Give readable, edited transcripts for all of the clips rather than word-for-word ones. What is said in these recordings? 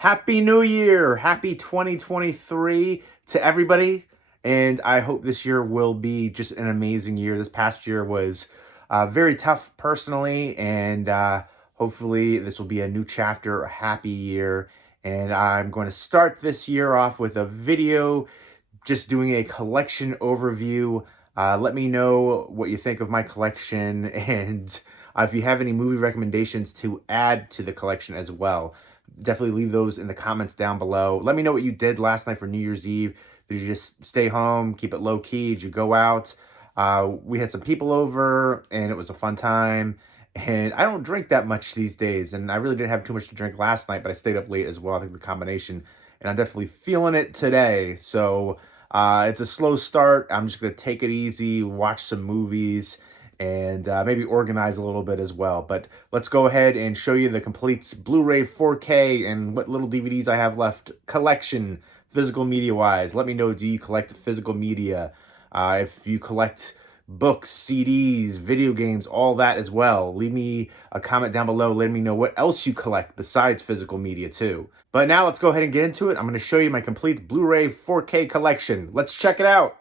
Happy New Year! Happy 2023 to everybody. And I hope this year will be just an amazing year. This past year was very tough personally, and hopefully this will be a new chapter, a happy year. And I'm going to start this year off with a video just doing a collection overview. Let me know what you think of my collection, and if you have any movie recommendations to add to the collection as well. Definitely leave those in the comments down below. Let me know what you did last night for New Year's Eve. Did you just stay home, keep it low key? Did you go out? We had some people over, and it was a fun time. And I don't drink that much these days, and I really didn't have too much to drink last night, but I stayed up late as well. I think the combination, and I'm definitely feeling it today. So it's a slow start. I'm just going to take it easy, watch some movies, and maybe organize a little bit as well. But let's go ahead and show you the complete Blu-ray 4K and what little DVDs I have left collection, physical media-wise. Let me know, do you collect physical media? If you collect books, CDs, video games, all that as well. Leave me a comment down below. Let me know what else you collect besides physical media too. But now let's go ahead and get into it. I'm going to show you my complete Blu-ray 4K collection. Let's check it out.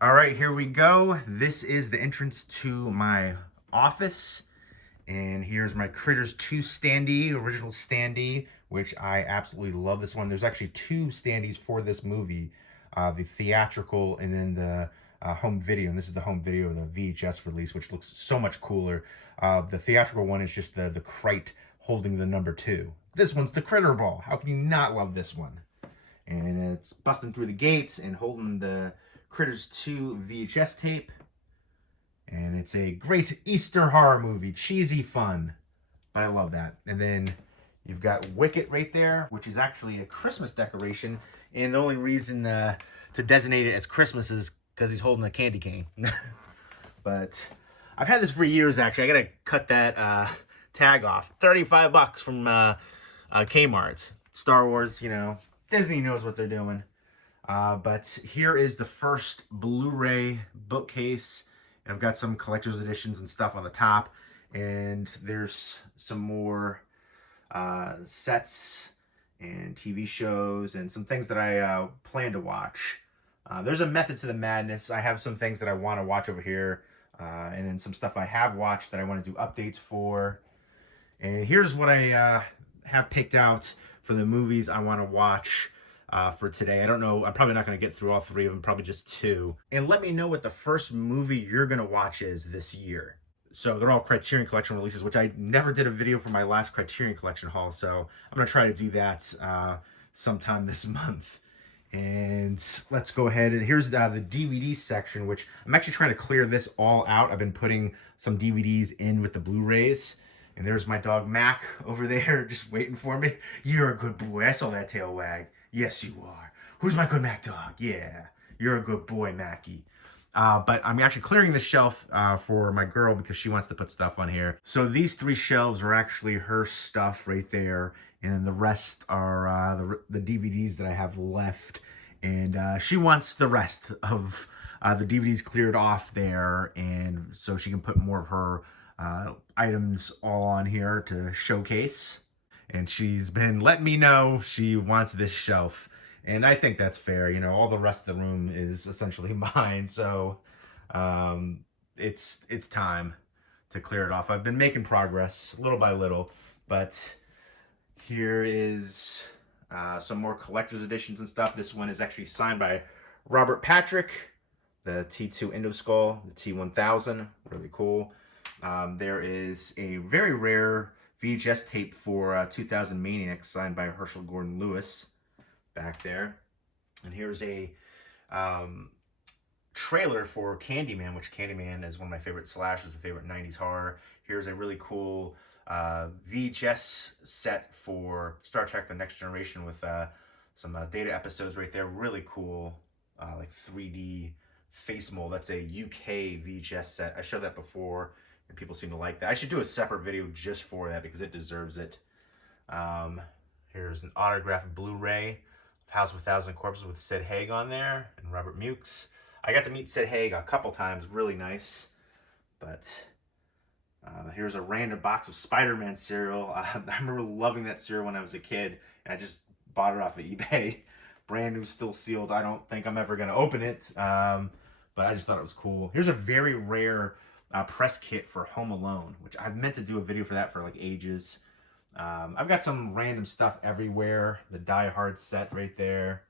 All right, here we go. This is the entrance to my office. And here's my Critters 2 standee, original standee, which I absolutely love this one. There's actually two standees for this movie, the theatrical and then the home video. And this is the home video of the VHS release, which looks so much cooler. The theatrical one is just the Crite holding the number 2. This one's the Critter Ball. How can you not love this one? And it's busting through the gates and holding the Critters 2 VHS tape. And it's a great Easter horror movie. Cheesy fun. But I love that. And then you've got Wicket right there, which is actually a Christmas decoration. And the only reason to designate it as Christmas is because he's holding a candy cane. But I've had this for years, actually. I got to cut that tag off. $35 from Kmart's. Star Wars, you know. Disney knows what they're doing. But here is the first Blu-ray bookcase. And I've got some collector's editions and stuff on the top. And there's some more sets and TV shows and some things that I plan to watch. There's a method to the madness. I have some things that I want to watch over here. And then some stuff I have watched that I want to do updates for. And here's what I have picked out for the movies I want to watch for today. I don't know. I'm probably not going to get through all 3 of them, probably just 2. And let me know what the first movie you're going to watch is this year. So they're all Criterion Collection releases, which I never did a video for my last Criterion Collection haul. So I'm going to try to do that sometime this month. And let's go ahead. And here's the DVD section, which I'm actually trying to clear this all out. I've been putting some DVDs in with the Blu-rays. And there's my dog Mac over there just waiting for me. You're a good boy. I saw that tail wag. Yes, you are. Who's my good Mac dog? Yeah, you're a good boy, Mackie. But I'm actually clearing the shelf for my girl because she wants to put stuff on here. So these 3 shelves are actually her stuff right there. And the rest are the DVDs that I have left. And she wants the rest of the DVDs cleared off there. And so she can put more of her items all on here to showcase. And she's been letting me know she wants this shelf. And I think that's fair. You know, all the rest of the room is essentially mine. So it's time to clear it off. I've been making progress little by little. But here is some more collector's editions and stuff. This one is actually signed by Robert Patrick. The T2 Endoskull, the T1000. Really cool. There is a very rare VHS tape for 2000 Maniac signed by Herschel Gordon Lewis back there. And here's a trailer for Candyman, which Candyman is one of my favorite slashers, my favorite 90s horror. Here's a really cool VHS set for Star Trek The Next Generation with some data episodes right there. Really cool, like 3D face mold. That's a UK VHS set. I showed that before. And people seem to like that. I should do a separate video just for that because it deserves it. Here's an autographed Blu-ray of House of a Thousand Corpses with Sid Haig on there and Robert Mukes. I got to meet Sid Haig a couple times. Really nice. But Here's a random box of Spider-Man cereal. I remember loving that cereal when I was a kid, and I just bought it off of eBay. Brand new, still sealed. I don't think I'm ever going to open it, but I just thought it was cool. Here's a very rare press kit for Home Alone, which I've meant to do a video for that for like ages. I've got some random stuff everywhere. The Die Hard set right there.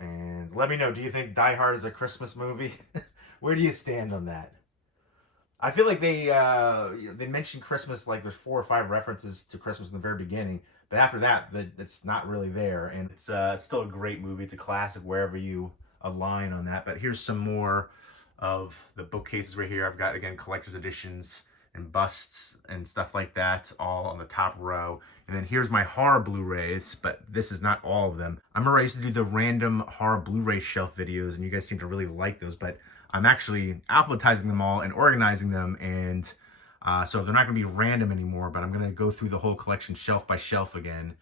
And let me know, do you think Die Hard is a Christmas movie? Where do you stand on that? I feel like they mentioned Christmas, like there's 4 or 5 references to Christmas in the very beginning, but after that, it's not really there. And it's still a great movie. It's a classic wherever you align on that. But here's some more of the bookcases right here. I've got, again, collector's editions and busts and stuff like that all on the top row. And then here's my horror Blu-rays, but this is not all of them. I remember I used to do the random horror Blu-ray shelf videos, and you guys seem to really like those, but I'm actually alphabetizing them all and organizing them, and so they're not going to be random anymore, but I'm going to go through the whole collection shelf by shelf again.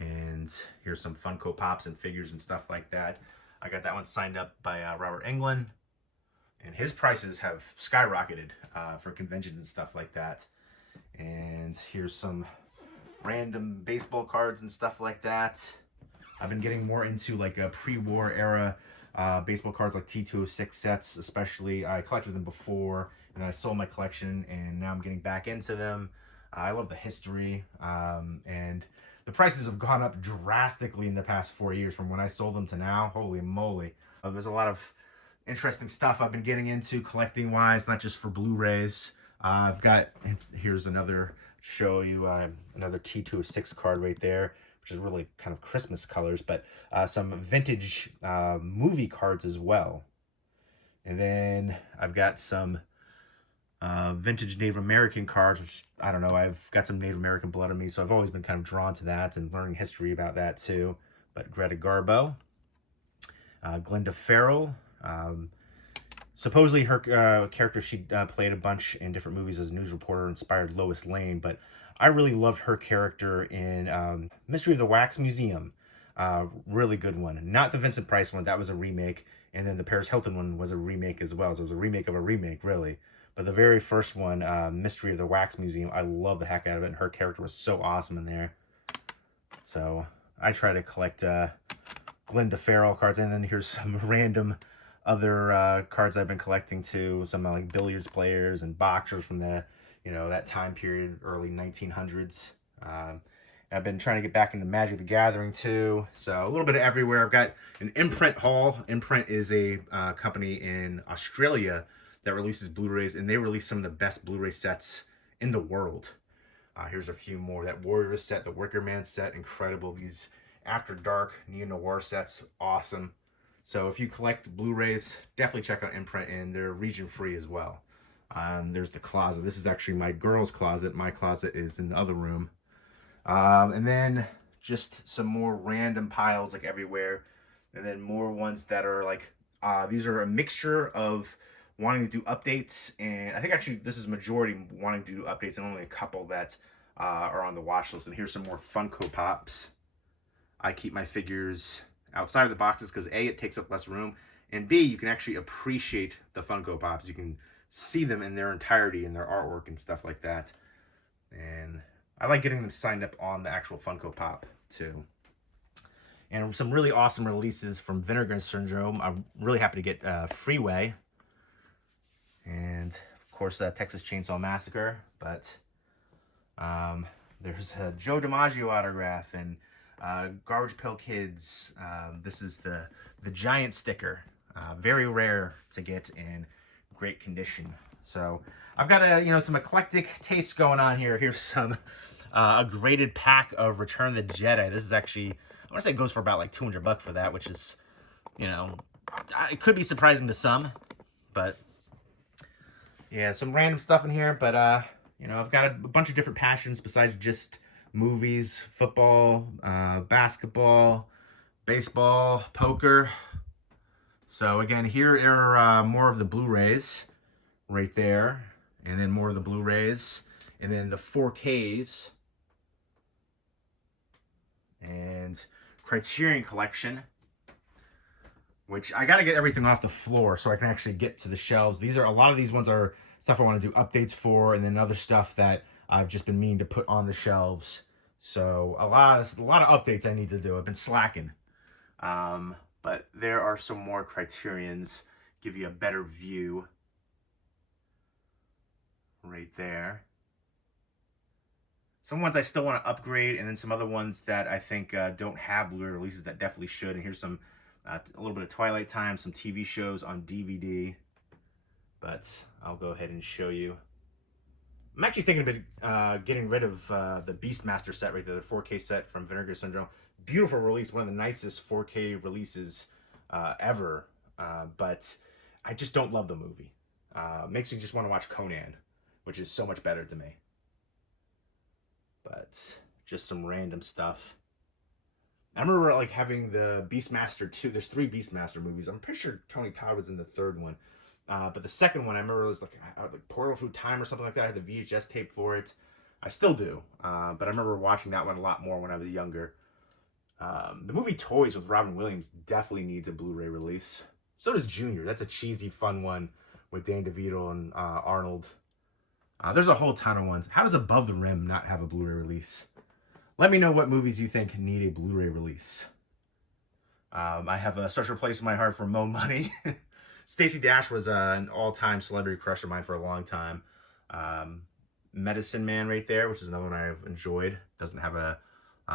And here's some Funko Pops and figures and stuff like that. I got that one signed up by Robert Englund, and his prices have skyrocketed for conventions and stuff like that. And here's some random baseball cards and stuff like that. I've been getting more into like a pre-war era baseball cards, like T206 sets especially. I collected them before, and then I sold my collection, and now I'm getting back into them. I love the history, and the prices have gone up drastically in the past 4 years from when I sold them to now. Holy moly. There's a lot of interesting stuff I've been getting into collecting wise, not just for Blu-rays. I've got, here's another, show you another T206 card right there, which is really kind of Christmas colors, but some vintage movie cards as well. And then I've got some vintage Native American cards, which, I don't know, I've got some Native American blood in me, so I've always been kind of drawn to that and learning history about that too. But Greta Garbo, Glenda Farrell, supposedly her character, she played a bunch in different movies as a news reporter, inspired Lois Lane, but I really loved her character in Mystery of the Wax Museum. Really good one. Not the Vincent Price one, that was a remake, and then the Paris Hilton one was a remake as well, so it was a remake of a remake, really. But the very first one, Mystery of the Wax Museum, I love the heck out of it, and her character was so awesome in there. So I try to collect Glenda Farrell cards, and then here's some random other cards I've been collecting too, some like billiards players and boxers from the, you know, that time period, early 1900s. I've been trying to get back into Magic the Gathering too, so a little bit of everywhere. I've got an Imprint haul. Imprint is a company in Australia that releases Blu-rays, and they release some of the best Blu-ray sets in the world. Here's a few more. That Warrior set, the Wicker Man set, incredible. These After Dark neo-noir sets, awesome. So if you collect Blu-rays, definitely check out Imprint, and they're region free as well. There's the closet. This is actually my girl's closet. My closet is in the other room. And then just some more random piles like everywhere. And then more ones that are like, these are a mixture of wanting to do updates, and I think actually this is majority wanting to do updates, and only a couple that are on the watch list. And here's some more Funko Pops. I keep my figures outside of the boxes because A, it takes up less room, and B, you can actually appreciate the Funko Pops. You can see them in their entirety and their artwork and stuff like that. And I like getting them signed up on the actual Funko Pop too. And some really awesome releases from Vinegar Syndrome. I'm really happy to get Freeway. And of course, Texas Chainsaw Massacre. But there's a Joe DiMaggio autograph and Garbage Pail Kids. This is the giant sticker. Very rare to get in great condition. So I've got some eclectic taste going on here. Here's some a graded pack of Return of the Jedi. This is actually, I want to say it goes for about like $200 for that, which is, it could be surprising to some, but yeah, some random stuff in here. But I've got a bunch of different passions besides just movies, football, basketball, baseball, poker. So again, here are more of the Blu-rays right there, and then more of the Blu-rays, and then the 4Ks, and Criterion Collection. which I got to get everything off the floor so I can actually get to the shelves. These are, a lot of these ones are stuff I want to do updates for, and then other stuff that I've just been meaning to put on the shelves. So a lot of updates I need to do. I've been slacking. But there are some more Criterions, give you a better view right there. Some ones I still want to upgrade, and then some other ones that I think don't have Blu-ray releases that definitely should. And here's some, a little bit of Twilight Time, some TV shows on DVD. But I'll go ahead and show you. I'm actually thinking about getting rid of the Beastmaster set right there, the 4K set from Vinegar Syndrome. Beautiful release, one of the nicest 4K releases ever. But I just don't love the movie. Makes me just want to watch Conan, which is so much better to me. But just some random stuff. I remember like having the Beastmaster 2. There's 3 Beastmaster movies. I'm pretty sure Tony Todd was in the 3rd one. But the 2nd one, I remember it was like Portal Through Time or something like that. I had the VHS tape for it. I still do. But I remember watching that one a lot more when I was younger. The movie Toys with Robin Williams definitely needs a Blu-ray release. So does Junior. That's a cheesy, fun one with Danny DeVito and Arnold. There's a whole ton of ones. How does Above the Rim not have a Blu-ray release? Let me know what movies you think need a Blu-ray release. I have a special place in my heart for Mo Money. Stacey Dash was an all-time celebrity crush of mine for a long time. Medicine Man right there, which is another one I've enjoyed. Doesn't have a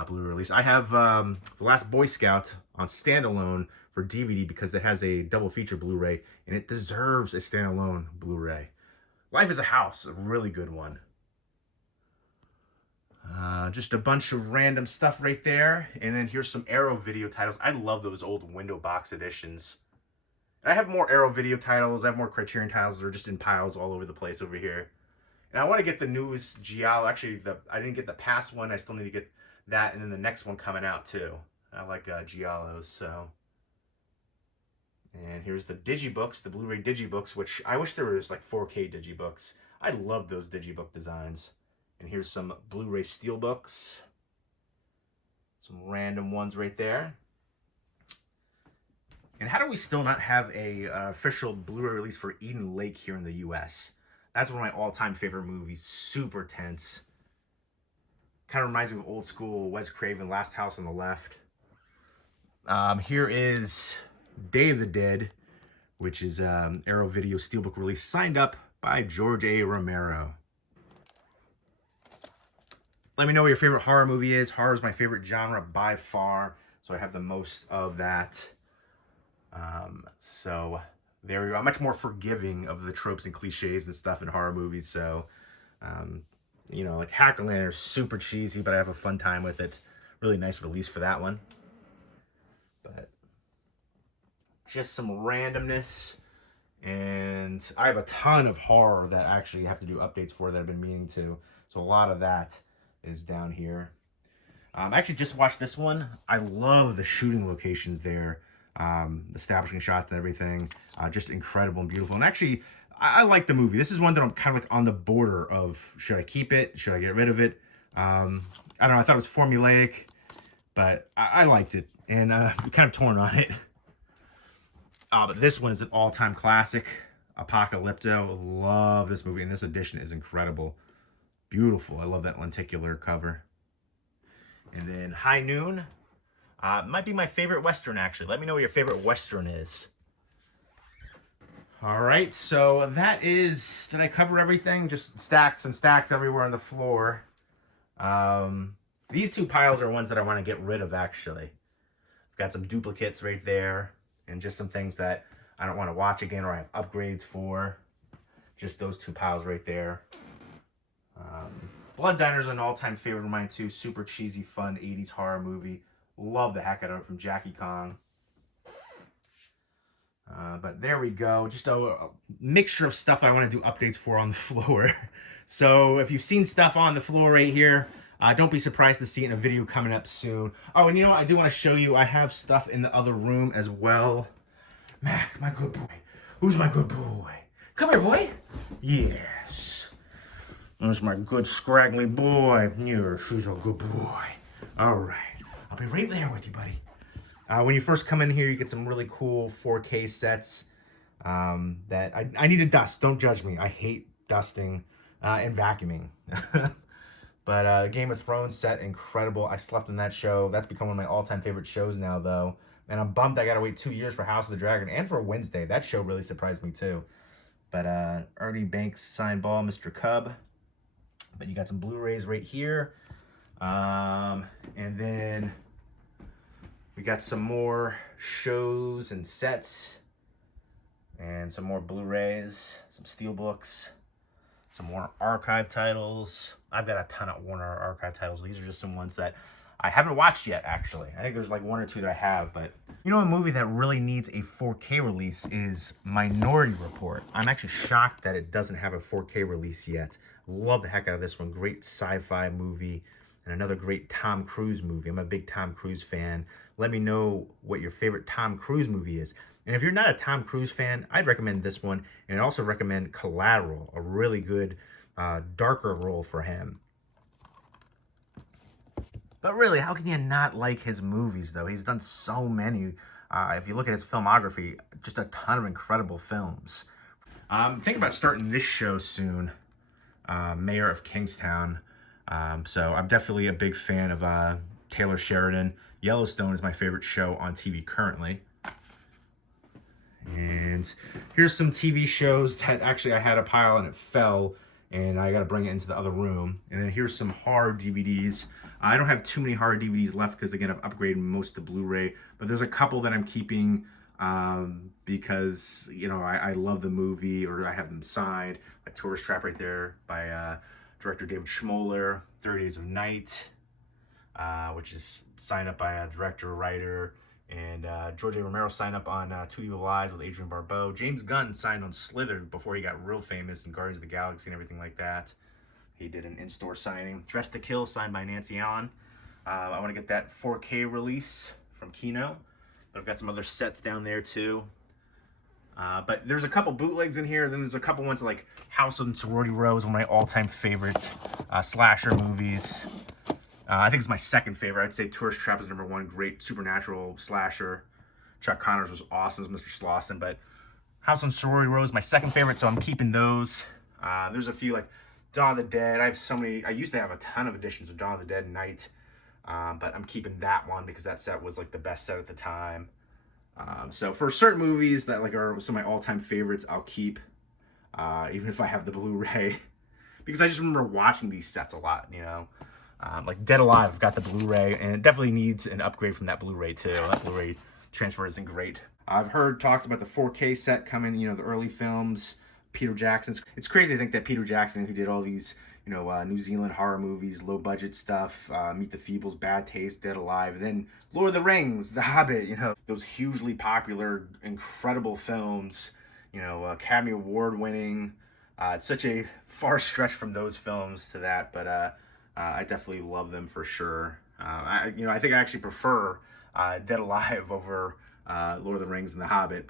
Blu-ray release. I have The Last Boy Scout on standalone for DVD because it has a double feature Blu-ray, and it deserves a standalone Blu-ray. Life is a House, a really good one. Just a bunch of random stuff right there. And then here's some Arrow video titles. I love those old window box editions. And I have more Arrow video titles. I have more Criterion titles. They're just in piles all over the place over here. And I want to get the newest Giallo. Actually, I didn't get the past one. I still need to get that. And then the next one coming out too. I like Giallos, so. And here's the digibooks, the Blu-ray digibooks, which I wish there was like 4K digibooks. I love those digibook designs. And here's some Blu-ray Steelbooks. Some random ones right there. And how do we still not have a official Blu-ray release for Eden Lake here in the US? That's one of my all-time favorite movies. Super tense. Kind of reminds me of old school Wes Craven, Last House on the Left. Here is Day of the Dead, which is Arrow Video Steelbook release, signed up by George A. Romero. Let me know what your favorite horror movie is. Horror is my favorite genre by far, so I have the most of that. So there we go. I'm much more forgiving of the tropes and cliches and stuff in horror movies. So, you know, like Hack and Lantern is super cheesy, but I have a fun time with it. Really nice release for that one. But just some randomness. And I have a ton of horror that I actually have to do updates for that I've been meaning to. So a lot of that is down here. I actually just watched this one. I love the shooting locations there. The establishing shots and everything. Just incredible and beautiful. And actually, I like the movie. This is one that I'm kind of like on the border of, should I keep it? Should I get rid of it? I don't know. I thought it was formulaic, but I liked it. And kind of torn on it. But this one is an all-time classic. Apocalypto. Love this movie. And this edition is incredible. Beautiful. I love that lenticular cover. And then High Noon. Might be my favorite Western, actually. Let me know what your favorite Western is. All right, so that is... Did I cover everything? Just stacks and stacks everywhere on the floor. These two piles are ones that I want to get rid of, actually. I've got some duplicates right there. And just some things that I don't want to watch again or I have upgrades for. Just those two piles right there. Blood Diner is an all-time favorite of mine, too. Super cheesy, fun 80s horror movie. Love the heck out of it from Jackie Kong. But there we go. Just a mixture of stuff I want to do updates for on the floor. So if you've seen stuff on the floor right here, don't be surprised to see it in a video coming up soon. Oh, and you know what? I do want to show you. I have stuff in the other room as well. Mac, my good boy. Who's my good boy? Come here, boy. Yes. There's my good scraggly boy. Here, she's a good boy. All right. I'll be right there with you, buddy. When you first come in here, you get some really cool 4K sets that I need to dust. Don't judge me. I hate dusting and vacuuming. But Game of Thrones set, incredible. I slept in that show. That's become one of my all-time favorite shows now, though. And I'm bummed I got to wait 2 years for House of the Dragon and for Wednesday. That show really surprised me, too. But Ernie Banks signed ball, Mr. Cub. But you got some Blu-rays right here. And then we got some more shows and sets. And some more Blu-rays, some Steelbooks, some Warner Archive titles. I've got a ton of Warner Archive titles. These are just some ones that I haven't watched yet, actually. I think there's like 1 or 2 that I have, but you know, a movie that really needs a 4K release is Minority Report. I'm actually shocked that it doesn't have a 4K release yet. Love the heck out of this one. Great sci-fi movie and another great Tom Cruise movie. I'm a big Tom Cruise fan. Let me know what your favorite Tom Cruise movie is. And if you're not a Tom Cruise fan, I'd recommend this one. And I'd also recommend Collateral, a really good, darker role for him. But really, how can you not like his movies, though? He's done so many. If you look at his filmography, just a ton of incredible films. I'm thinking about starting this show soon, Mayor of Kingstown. So I'm definitely a big fan of Taylor Sheridan. Yellowstone is my favorite show on TV currently. And here's some TV shows that actually I had a pile and it fell, and I got to bring it into the other room. And then here's some horror DVDs. I don't have too many horror DVDs left because, again, I've upgraded most to Blu-ray. But there's a couple that I'm keeping because, you know, I love the movie, or I have them signed. Like Tourist Trap right there by director David Schmoller. 30 Days of Night, which is signed up by a director, writer, and George A. Romero signed up on Two Evil Eyes with Adrienne Barbeau. James Gunn signed on Slither before he got real famous in Guardians of the Galaxy and everything like that. He did an in-store signing. Dressed to Kill, signed by Nancy Allen. I want to get that 4K release from Kino. But I've got some other sets down there too. But there's a couple bootlegs in here. Then there's a couple ones like House and Sorority Row is one of my all-time favorite slasher movies. I think it's my second favorite. I'd say Tourist Trap is number 1. Great supernatural slasher. Chuck Connors was awesome as Mr. Slauson. But House and Sorority Row is my second favorite, so I'm keeping those. There's a few like Dawn of the Dead. I have so many. I used to have a ton of editions of Dawn of the Dead Night. But I'm keeping that one because that set was like the best set at the time. So for certain movies that like are some of my all-time favorites, I'll keep, even if I have the Blu-ray, because I just remember watching these sets a lot, you know. Like Dead Alive, I've got the Blu-ray, and it definitely needs an upgrade from that Blu-ray too. That Blu-ray transfer isn't great. I've heard talks about the 4K set coming, you know, the early films, Peter Jackson's. It's crazy to think that Peter Jackson, who did all these, you know, New Zealand horror movies, low-budget stuff, Meet the Feebles, Bad Taste, Dead Alive, and then Lord of the Rings, The Hobbit, you know, those hugely popular, incredible films, you know, Academy Award winning. It's such a far stretch from those films to that, but I definitely love them for sure. I think I actually prefer Dead Alive over Lord of the Rings and The Hobbit,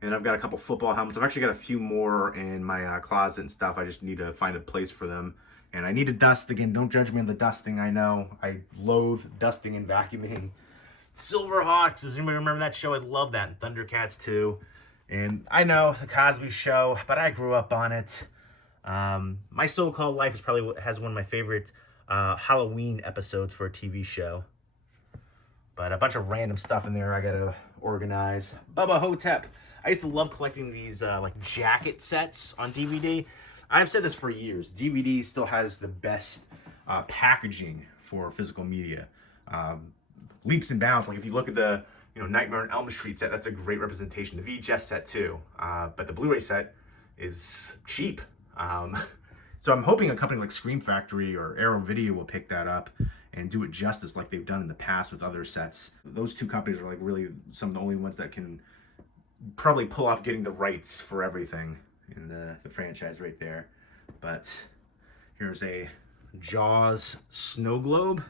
and I've got a couple football helmets. I've actually got a few more in my closet and stuff. I just need to find a place for them. And I need to dust again. Don't judge me on the dusting. I know I loathe dusting and vacuuming. Silverhawks, does anybody remember that show? I love that. And Thundercats too. And I know the Cosby Show, but I grew up on it. My So-Called Life is probably has one of my favorite Halloween episodes for a TV show. But a bunch of random stuff in there I gotta organize. Bubba Hotep. I used to love collecting these like jacket sets on DVD. I've said this for years. DVD still has the best packaging for physical media. Leaps and bounds. Like if you look at the Nightmare on Elm Street set, that's a great representation. The VHS set too, but the Blu-ray set is cheap. So I'm hoping a company like Scream Factory or Arrow Video will pick that up and do it justice like they've done in the past with other sets. Those two companies are like really some of the only ones that can probably pull off getting the rights for everything in the franchise right there. But here's a Jaws snow globe.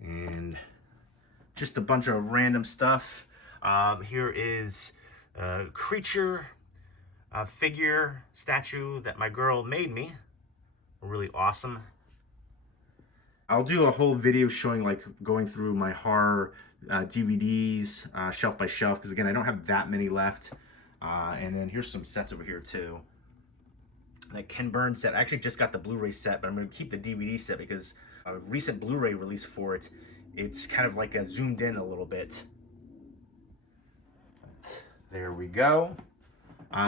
And just a bunch of random stuff. Here is a creature, a figure, statue that my girl made me. Really awesome. I'll do a whole video showing, like, going through my horror DVDs shelf by shelf, because again, I don't have that many left. And then here's some sets over here too. That Ken Burns set. I actually just got the Blu-ray set, but I'm going to keep the DVD set because a recent Blu-ray release for it, it's kind of like a zoomed in a little bit. But there we go.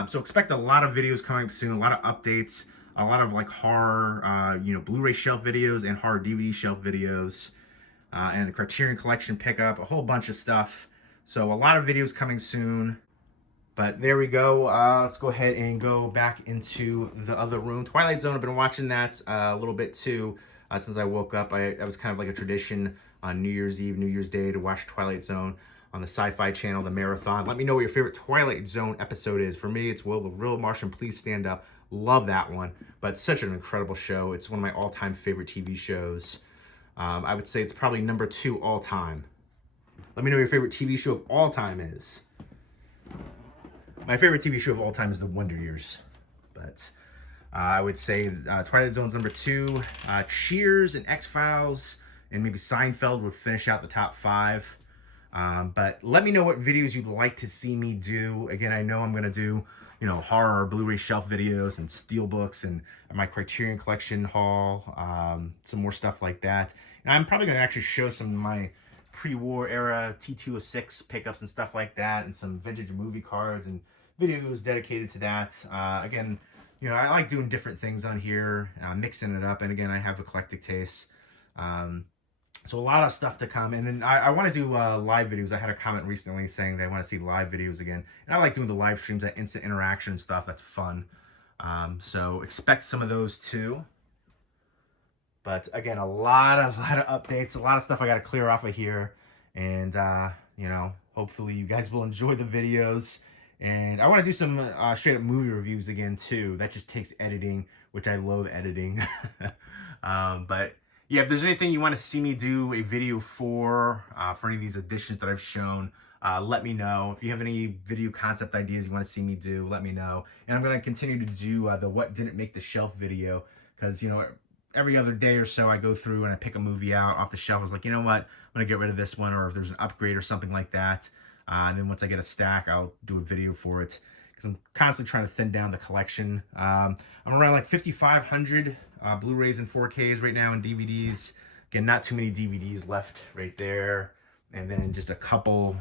So expect a lot of videos coming soon, a lot of updates, a lot of like horror, Blu-ray shelf videos and horror DVD shelf videos, and a Criterion Collection pickup, a whole bunch of stuff. So a lot of videos coming soon. But there we go. Let's go ahead and go back into the other room. Twilight Zone, I've been watching that a little bit too since I woke up. That was kind of like a tradition on New Year's Eve, New Year's Day to watch Twilight Zone on the Sci-Fi Channel, the marathon. Let me know what your favorite Twilight Zone episode is. For me, it's Will the Real Martian Please Stand Up. Love that one. But such an incredible show. It's one of my all-time favorite TV shows. I would say it's probably number 2 all time. Let me know what your favorite TV show of all time is. My favorite TV show of all time is The Wonder Years, but I would say Twilight Zone's number 2. Cheers and X-Files and maybe Seinfeld would finish out the top 5. But let me know what videos you'd like to see me do. Again, I know I'm going to do, horror Blu-ray shelf videos and steelbooks and my Criterion Collection haul, some more stuff like that. And I'm probably going to actually show some of my pre-war era T206 pickups and stuff like that, and some vintage movie cards and videos dedicated to that. Again, I like doing different things on here, mixing it up. And again, I have eclectic tastes. So a lot of stuff to come. And then I want to do live videos. I had a comment recently saying they want to see live videos again. And I like doing the live streams, that instant interaction stuff. That's fun. So expect some of those too. But again, a lot of updates, a lot of stuff I got to clear off of here. And, hopefully you guys will enjoy the videos. And I want to do some straight up movie reviews again too. That just takes editing, which I loathe editing. But yeah, if there's anything you want to see me do a video for any of these editions that I've shown, let me know. If you have any video concept ideas you want to see me do, let me know. And I'm going to continue to do the what didn't make the shelf video, because, every other day or so I go through and I pick a movie out off the shelf. I was like, you know what, I'm going to get rid of this one, or if there's an upgrade or something like that. And then once I get a stack, I'll do a video for it, because I'm constantly trying to thin down the collection. I'm around like 5,500 Blu-rays and 4Ks right now, and DVDs. Again, not too many DVDs left right there. And then just a couple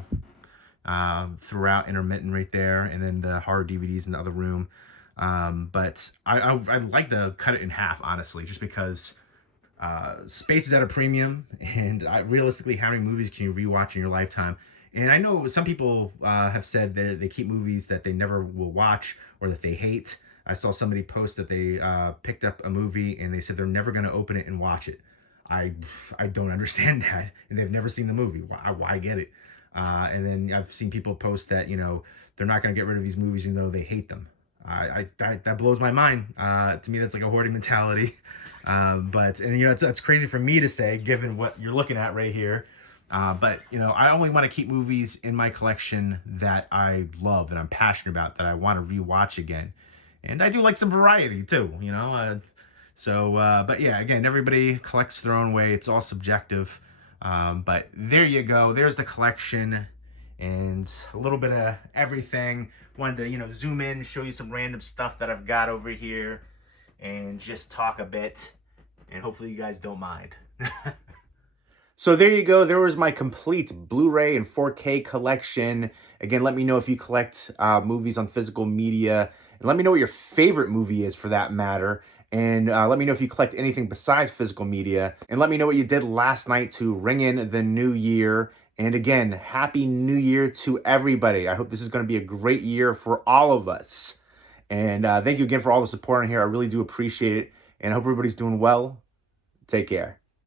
throughout, intermittent right there. And then the horror DVDs in the other room. But I'd like to cut it in half, honestly, just because space is at a premium. And realistically, how many movies can you rewatch in your lifetime? And I know some people have said that they keep movies that they never will watch or that they hate. I saw somebody post that they picked up a movie and they said they're never going to open it and watch it. I don't understand that. And they've never seen the movie. Why get it? And then I've seen people post that, they're not going to get rid of these movies even though they hate them. That blows my mind. To me, that's like a hoarding mentality. But it's crazy for me to say, given what you're looking at right here. But I only want to keep movies in my collection that I love, that I'm passionate about, that I want to rewatch again. And I do like some variety too, but yeah, again, everybody collects their own way. It's all subjective. But there you go. There's the collection and a little bit of everything. Wanted to, zoom in, show you some random stuff that I've got over here and just talk a bit. And hopefully you guys don't mind. So there you go. There was my complete Blu-ray and 4K collection. Again, let me know if you collect movies on physical media. And let me know what your favorite movie is, for that matter. And let me know if you collect anything besides physical media. And let me know what you did last night to ring in the new year. And again, Happy New Year to everybody. I hope this is going to be a great year for all of us. And thank you again for all the support on here. I really do appreciate it. And I hope everybody's doing well. Take care.